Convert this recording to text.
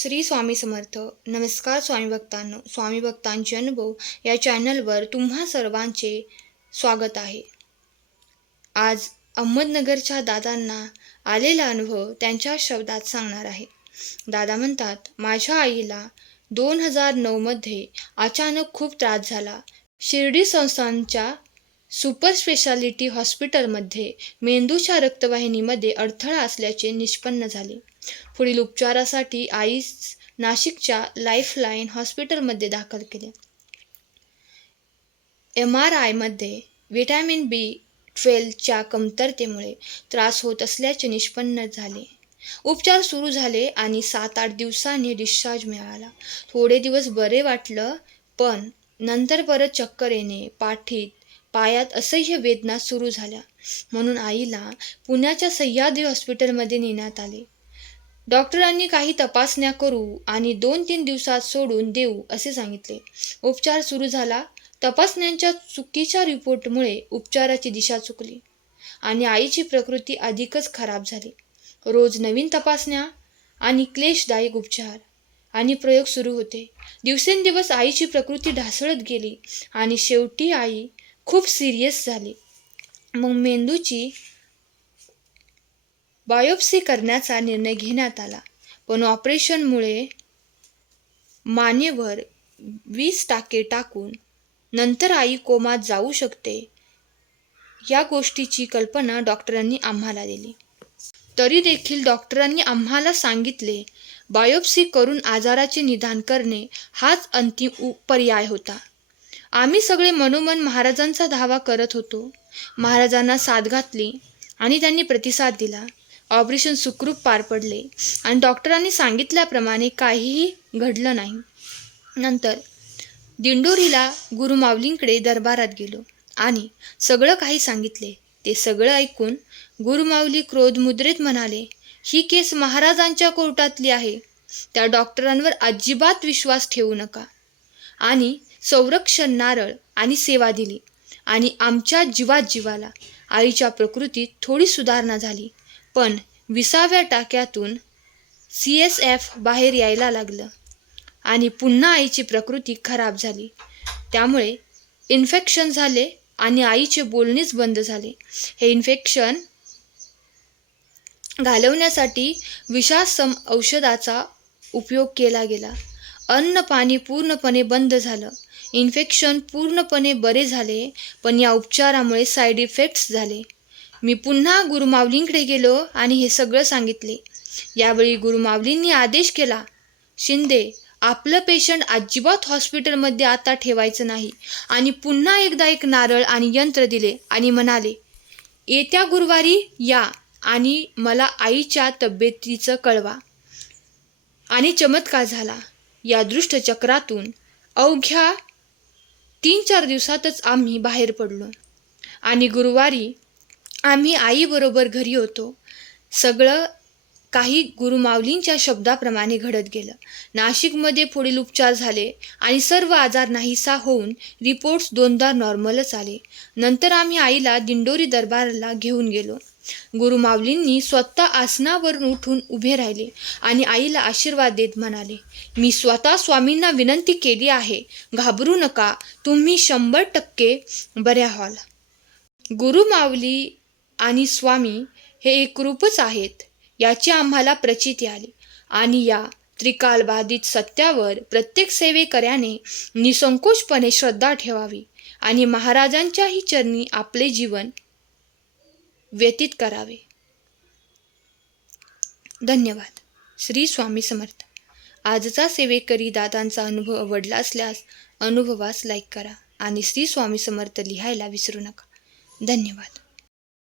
श्री स्वामी समर्थ. नमस्कार स्वामी भक्तांनो. स्वामी भक्तांचे अनुभव या चॅनलवर तुम्हा सर्वांचे स्वागत आहे. आज अहमदनगरच्या दादांना आलेला अनुभव त्यांच्या शब्दात सांगणार आहे. दादा म्हणतात माझ्या आईला दोन हजार नऊमध्ये अचानक खूप त्रास झाला. शिर्डी संस्थांच्या सुपर स्पेशालिटी हॉस्पिटलमध्ये मेंदूच्या रक्तवाहिनीमध्ये अडथळा असल्याचे निष्पन्न झाले. पुढील उपचारासाठी आईस नाशिकच्या लाईफलाईन हॉस्पिटलमध्ये दाखल केले. एम आर आयमध्ये व्हिटॅमिन बी ट्वेल्वच्या कमतरतेमुळे त्रास होत असल्याचे निष्पन्न झाले. उपचार सुरू झाले आणि सात आठ दिवसांनी डिस्चार्ज मिळाला. थोडे दिवस बरे वाटलं पण नंतर परत चक्कर येणे पाठीत पायात असह्य वेदना सुरू झाल्या. म्हणून आईला पुण्याच्या सह्याद्री हॉस्पिटलमध्ये नेण्यात आले. डॉक्टरांनी काही तपासण्या करू आणि दोन तीन दिवसात सोडून देऊ असे सांगितले. उपचार सुरू झाला. तपासण्यांच्या चुकीच्या रिपोर्टमुळे उपचाराची दिशा चुकली आणि आईची प्रकृती अधिकच खराब झाली. रोज नवीन तपासण्या आणि क्लेशदायक उपचार आणि प्रयोग सुरू होते. दिवसेंदिवस आईची प्रकृती ढासळत गेली आणि शेवटी आई खूप सिरियस झाली. मग मेंदूची बायोप्सी करण्याचा निर्णय घेण्यात आला. पण ऑपरेशनमुळे मानेवर वीस टाके टाकून नंतर आई कोमात जाऊ शकते या गोष्टीची कल्पना डॉक्टरांनी आम्हाला दिली. तरी देखील डॉक्टरांनी आम्हाला सांगितले बायोप्सी करून आजाराचे निदान करणे हाच अंतिम पर्याय होता. आम्ही सगळे मनोमन महाराजांचा धावा करत होतो. महाराजांना साथ घातली आणि त्यांनी प्रतिसाद दिला. ऑपरेशन सुखरूप पार पडले. आणि डॉक्टरांनी सांगितल्याप्रमाणे काहीही घडलं नाही. नंतर दिंडोरीला गुरुमाऊलींकडे दरबारात गेलो आणि सगळं काही सांगितले. ते सगळं ऐकून गुरुमाऊली क्रोध मुद्रेत म्हणाले ही केस महाराजांच्या कोर्टातली आहे. त्या डॉक्टरांवर अजिबात विश्वास ठेवू नका. आणि संरक्षण नारळ आणि सेवा दिली आणि आमच्या जीवात जीवाला आईच्या प्रकृतीत थोडी सुधारणा झाली. पण विसाव्या टाक्यातून सी एस एफ बाहेर यायला लागलं आणि पुन्हा आईची प्रकृती खराब झाली. त्यामुळे इन्फेक्शन झाले आणि आईचे बोलणेच बंद झाले. हे इन्फेक्शन घालवण्यासाठी विषासम औषधाचा उपयोग केला गेला. अन्न पाणी पूर्णपणे बंद झालं. इन्फेक्शन पूर्णपणे बरे झाले पण या उपचारामुळे साईड इफेक्ट्स झाले. मी पुन्हा गुरुमावलींकडे गेलो आणि हे सगळं सांगितले. यावेळी गुरुमावलींनी आदेश केला शिंदे आपलं पेशंट अजिबात हॉस्पिटलमध्ये आता ठेवायचं नाही. आणि पुन्हा एकदा एक नारळ आणि यंत्र दिले आणि म्हणाले येत्या गुरुवारी या आणि मला आईच्या तब्येतीचं कळवा. आणि चमत्कार झाला. या दृष्टचक्रातून अवघ्या तीन चार दिवसातच आम्ही बाहेर पडलो. आणि गुरुवारी आम्ही आईबरोबर घरी होतो. सगळं काही गुरुमाऊलींच्या शब्दाप्रमाणे घडत गेलं. नाशिकमध्ये पुढील उपचार झाले आणि सर्व आजार नाहीसा होऊन रिपोर्ट्स दोनदा नॉर्मलच आले. नंतर आम्ही आईला दिंडोरी दरबारला घेऊन गेलो. गुरुमाऊलींनी स्वतः आसनावरून उठून उभे राहिले आणि आईला आशीर्वाद देत म्हणाले मी स्वतः स्वामींना विनंती केली आहे घाबरू नका तुम्ही शंभर टक्के बऱ्या व्हाल. गुरुमाऊली आणि स्वामी हे एकरूपच आहेत याची आम्हाला प्रचिती आली. आणि या त्रिकालबाधित सत्यावर प्रत्येक सेवेकऱ्याने निसंकोचपणे श्रद्धा ठेवावी आणि महाराजांच्याही चरणी आपले जीवन व्यतीत करावे. धन्यवाद. श्री स्वामी समर्थ. आजचा सेवेकरी दादांचा अनुभव आवडला असल्यास अनुभवास लाईक करा आणि श्री स्वामी समर्थ लिहायला विसरू नका. धन्यवाद.